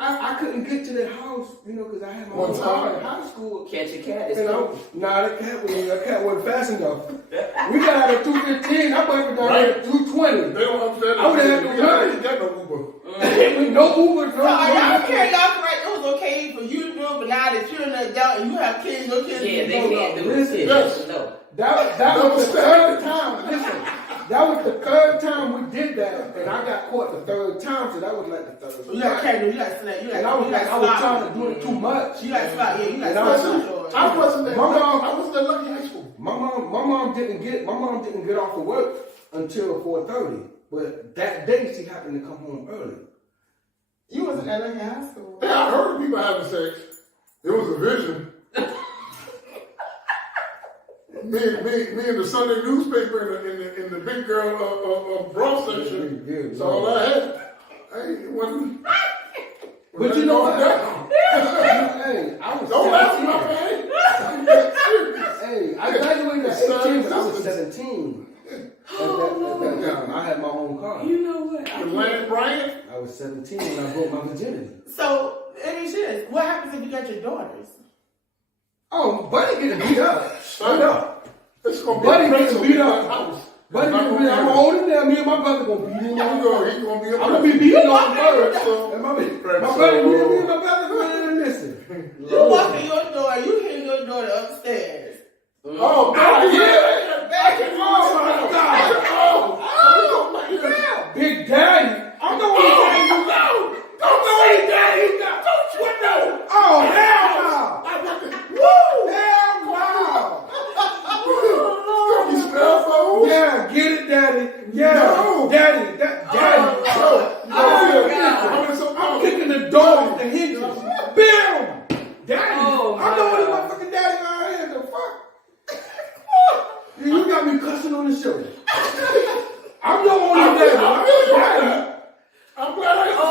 I couldn't get to the house, because I had my One own time? car in high school. catch a cat. It's You know, that cat wasn't fast enough. We got out at 2:15. I went down there at 2:20. They don't understand. I would have had to run. You got no Uber. No Uber, So are y'all carrying no. y'all correct? It was okay for you to do it, but now that you're an adult and you have kids, your kids Yeah, they don't can't know. do Listen, it. yes. No. That was the third time. Listen, that was the third time we did that, and I got caught the third time, so that was like the third. You got carried, you got slapped, you And got I was trying to do it too much. You got slapped, yeah, you got And I was- slapped. I wasn't that. My mom- I was that lucky in high school. My mom didn't get off of work until 4:30, but that day she happened to come home early. You wasn't that lucky in high school. Yeah, I heard of people having sex. It was a vision. me and the Sunday newspaper in the big girl bra section. Yeah, That's all I had. It wasn't. But you know what? Down. Hey, I was Don't laugh at my 17. man. Hey, I graduated at It's 18, but I was sisters. 17. At that time, I had my own car. You know what? With Lance Bryant. I was 17 when I broke my virginity. So, let me share this. What happens if you got your daughters? Oh, Buddy getting beat up. Straight up. It's gonna be Buddy a getting principal beat in up. my house. Buddy getting beat up. I'm older than me and my brother gonna beat him. He's gonna be a I'm gonna be beating on first. So- And my brother, me and my brother gonna listen. You walk in your door, you hear your daughter upstairs. Oh, God, yeah. Oh my God. Oh, Big Daddy. I'm the one daddy you know. Don't know any daddy you know. Don't you know? Oh, hell no. Woo! Hell no. you smell food? Yeah, get it, Daddy. Yeah, No. Daddy. Daddy. I'm gonna some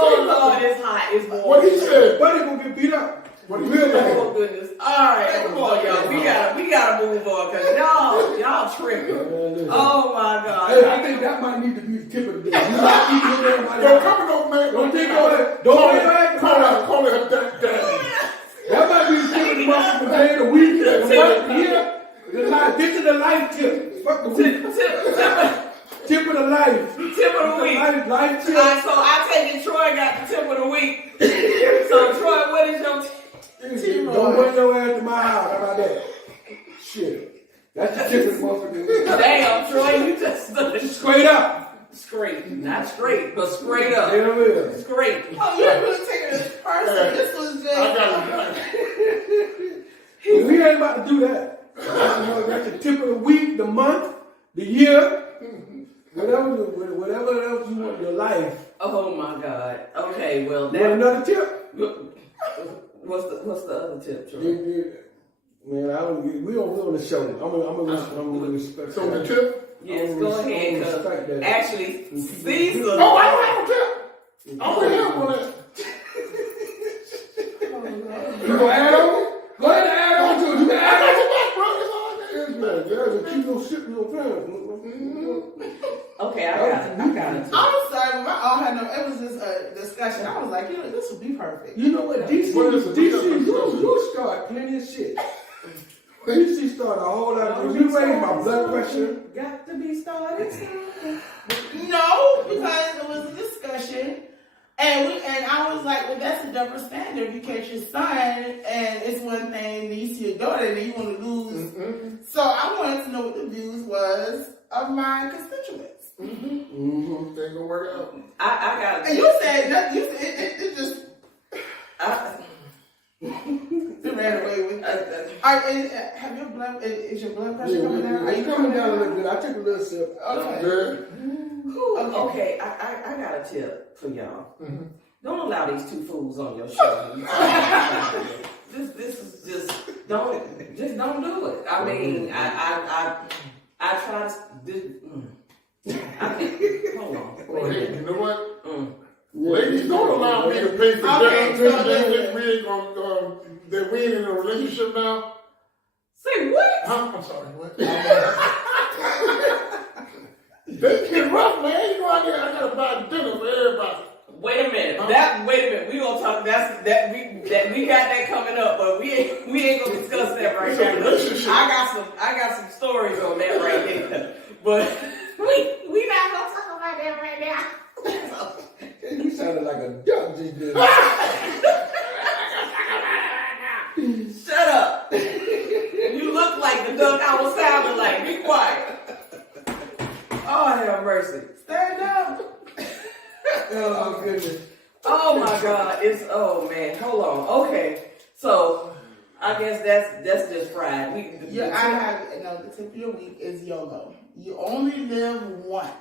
Lord, it's hot. It's warm. What he said, buddy gonna get beat up. What he really Oh goodness! All right, come on, y'all. We gotta move on because y'all tripping. Oh my God! Hey, I think that might need to be the tip of the day. You might keep hitting everybody Don't out. come on, man. Don't think about it. Don't think about it. Call it daddy. That might be the tip of the month, the day, the week, the month, the year. This is the life tip. Fuck the week. Tip of the life. Tip of the week. Life tip. So I take it Troy got the tip of the week. So Troy, what is your Don't bring your ass to my house. How about that? Shit. That's the tip of the motherfucker. Damn, Troy, you just Straight up. straight. Not straight, but straight up. There it is. Straight. Oh, you're really taking this person. This was just. I got it. We ain't about to do that. That's the tip of the week, the month, the year, whatever else you want in your life. Oh my God. Okay, well You want that. another tip? What's the other tip, Troy? Man, we on the show. I'm gonna respect So the that. tip? Yes, I'm go gonna ahead. respect 'Cause that. actually, Caesar. Oh, I don't have a tip. I'm gonna help on that. You gonna add on? Go ahead and add on to it. You can I add got on. your back, bro. It's all I got. Keep no shit in your pants. Okay, I got it. I'm sorry, but my all had no. It was just a discussion. I was like, this would be perfect. You know what? DC, you start plenty of shit. DC started a whole lot of things. You raised my blood pressure. Got to be started. No, because it was a discussion, and I was like, well, that's a double standard. You catch your son, and it's one thing. Then you see your daughter, and then you want to lose. So I wanted to know what the views was of my constituents. They gonna work out. I got it. And you said that. You said it just. You ran away with it. Have your blood? Is your blood pressure coming down? Are you coming down a little bit? I took a little sip. Okay. Good. Okay, I got a tip for y'all. Don't allow these two fools on your show. This is just don't do it. I mean, I try to. Hold on. Well, hey, you know what? Yeah. Ladies, don't allow me to pay for Okay, dinner. so That we ain't gonna, that we ain't in a relationship now. Say what? Huh? I'm sorry, what? They get rough, man. You know, I gotta buy dinner for everybody. Wait a minute. We gonna talk. We got that coming up, but we ain't gonna discuss that right It's a now. relationship. I got some stories on that right there, but we not gonna talk about that right now. You sounded like a duck just did. Shut up. You look like the duck I was sounding like. Be quiet. Oh, have mercy. Stand up. Oh, goodness. Oh my God. Oh man. Hold on. Okay. So I guess that's just fried. The tip of your week is YOLO. You only live once.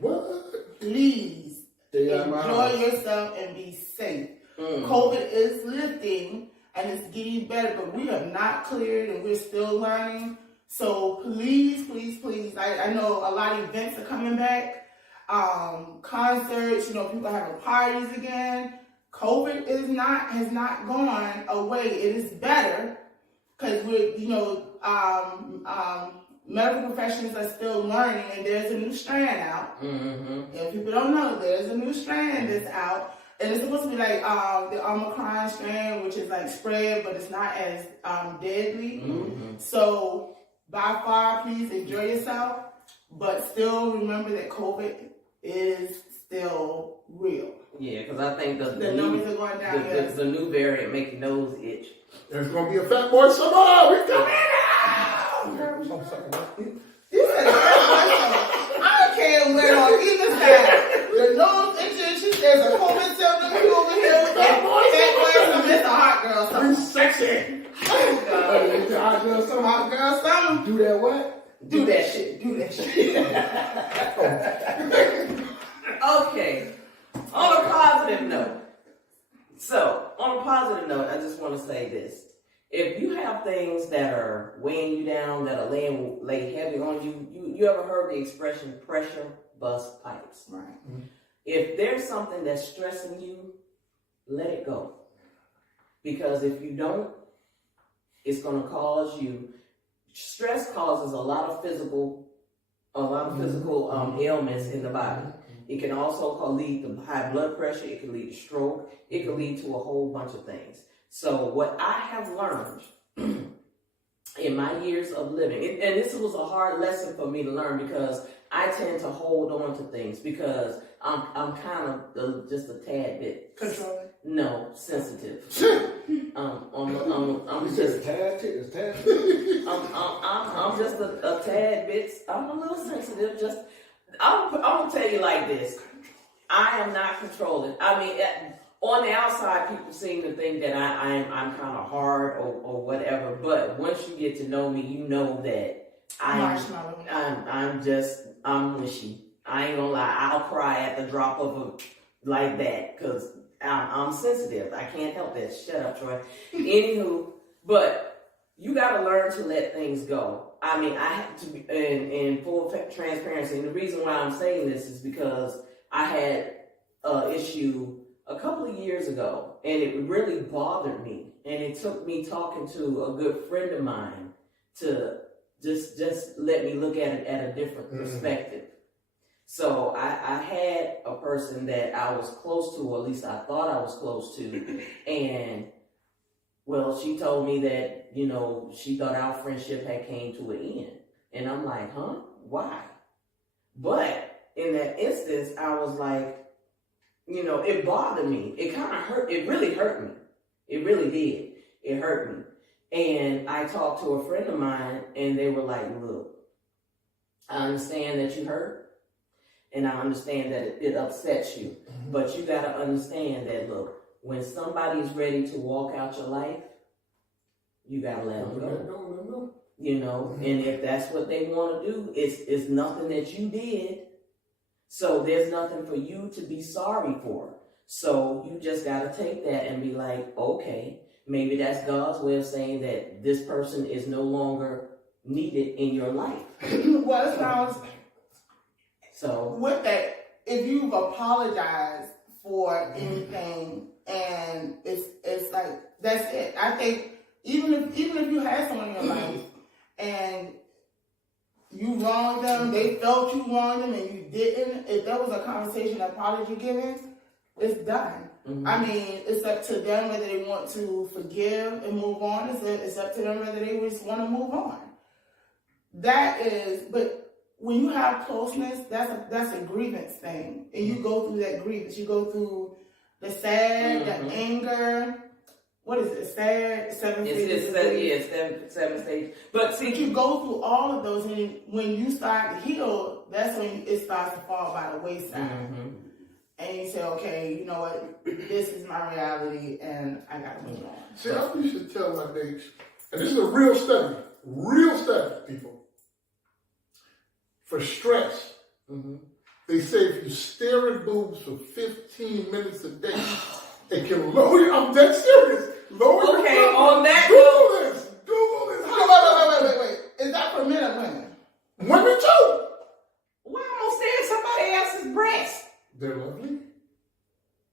What? Please Stay out of my enjoy house. yourself and be safe. COVID is lifting and it's getting better, but we have not cleared and we're still learning. So please, please, please. I know a lot of events are coming back. Concerts, people are having parties again. COVID has not gone away. It is better because medical professions are still learning, and there's a new strand out. If people don't know, there's a new strand that's out, and it's supposed to be like the Omicron strand, which is like spread, but it's not as deadly. So by far, please enjoy yourself, but still remember that COVID is still real. Yeah, because I think The numbers are going down. Yes. the new variant make your nose itch. There's gonna be a fat boy summer. We coming out. I'm sorry. You said the first one, I don't care where on either side. The nose itching. There's a COVID symptom. You over here with that boy. It's a hot girl summer. I'm sexy. Oh God. It's a hot girl summer. Hot girl summer. Do that what? Do that shit. Do that shit. Okay. On a positive note. On a positive note, I just want to say this. If you have things that are weighing you down, that are lay heavy on you, you ever heard the expression pressure bust pipes? Right. If there's something that's stressing you, let it go. Because if you don't, it's going to cause you, stress causes a lot of physical ailments in the body. It can also lead to high blood pressure. It can lead to stroke. It can lead to a whole bunch of things. So what I have learned in my years of living, and this was a hard lesson for me to learn because I tend to hold on to things because I'm kind of just a tad bit Controlling? No, sensitive. I'm You just said it's tad. I'm just a tad bit. I'm a little sensitive. Just I'm gonna tell you like this. I am not controlling. I mean, on the outside, people seem to think that I'm kind of hard or whatever. But once you get to know me, you know that I'm wishy. I ain't gonna lie. I'll cry at the drop of like that because I'm sensitive. I can't help that. Shut up, Troy. Anywho, but you got to learn to let things go. I mean, I have to be in full transparency. And the reason why I'm saying this is because I had an issue a couple of years ago, and it really bothered me. And it took me talking to a good friend of mine to just let me look at it at a different perspective. So I had a person that I was close to, or at least I thought I was close to, and well, she told me that, you know, she thought our friendship had came to an end. And I'm like, huh? Why? But in that instance, I was like, you know, it bothered me. It kind of hurt. It really hurt me. It really did. It hurt me. And I talked to a friend of mine, and they were like, look, I understand that you hurt. And I understand that it upsets you. But you got to understand that, look, when somebody's ready to walk out your life, you got to let them go. You know, and if that's what they want to do, it's nothing that you did. So there's nothing for you to be sorry for. So you just got to take that and be like, okay, maybe that's God's way of saying that this person is no longer needed in your life. Well, it sounds... So with that, if you've apologized for anything and it's like that's it. I think even if you had someone in your life and you wronged them, they felt you wronged them and you didn't, if there was a conversation, apology given, it's done. I mean, it's up to them whether they want to forgive and move on. It's up to them whether they just want to move on. That is, but when you have closeness, that's a grievance thing. And you go through that grievance. You go through the sad, the anger. What is it? Sad, seven stages. Seven stages. But see, you go through all of those, and when you start to heal, that's when it starts to fall by the wayside. And you say, okay, you know what? This is my reality, and I got to move on. See, I used to tell my dates, and this is a real study, people. For stress, they say if you stare at boobs for 15 minutes a day, it can lower you. I'm dead serious. Lower your blood. On that Google this. Wait. Is that for men or women? Women too. Why am I staring at somebody else's breast? They're lovely.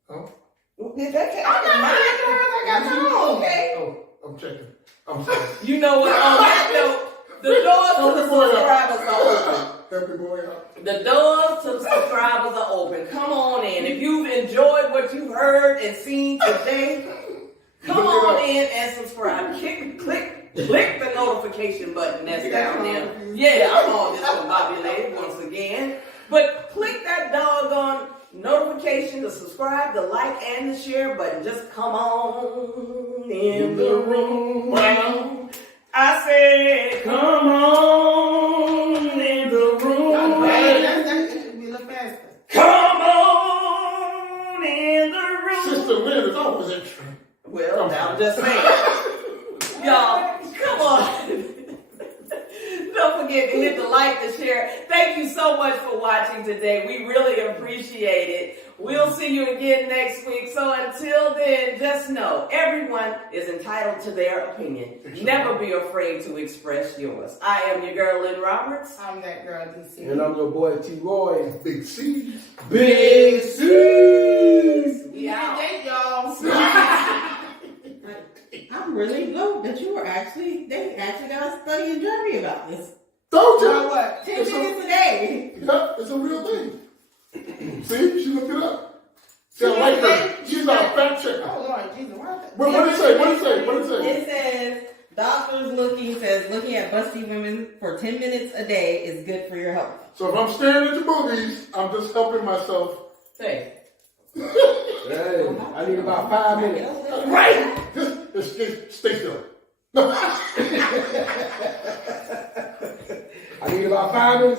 Oh. I'm not mine, girls. I got my own, okay? Oh, I'm checking. I'm sorry. You know what? On that note, the doors to the subscribers are open. Help the boy out. The doors to the subscribers are open. Come on in. If you've enjoyed what you've heard and seen today, come on in and subscribe. Click the notification button that's down there. Yeah, I'm on this one, Bobby Lady, once again. But click that doggone notification, to subscribe, the like, and the share button. Just come on in the room. I said, come on in the room. That should be a little faster. Come on in the room. Sister Lynn is always extra. Well, I'm just saying. Y'all, come on. Don't forget to hit the like, the share. Thank you so much for watching today. We really appreciate it. We'll see you again next week. So until then, just know everyone is entitled to their opinion. Never be afraid to express yours. I am your girl, Lynn Roberts. I'm that girl, DC. And I'm your boy T. Roy. Big C. Big C's. We out. Thank y'all. I'm really glad that they actually got a study in Germany about this. Don't Now you? what? 10 minutes a day. Yeah, it's a real thing. See, she looked it up. See, I like her. She's not a fact checker. Oh Lord, Jesus, why? What did it say? What did it say? What did it say? It says doctors looking at busty women for 10 minutes a day is good for your health. So if I'm staring at your boobies, I'm just helping myself. Say. Hey, I need about 5 minutes. Right. Just stay still. No. I need about 5 minutes.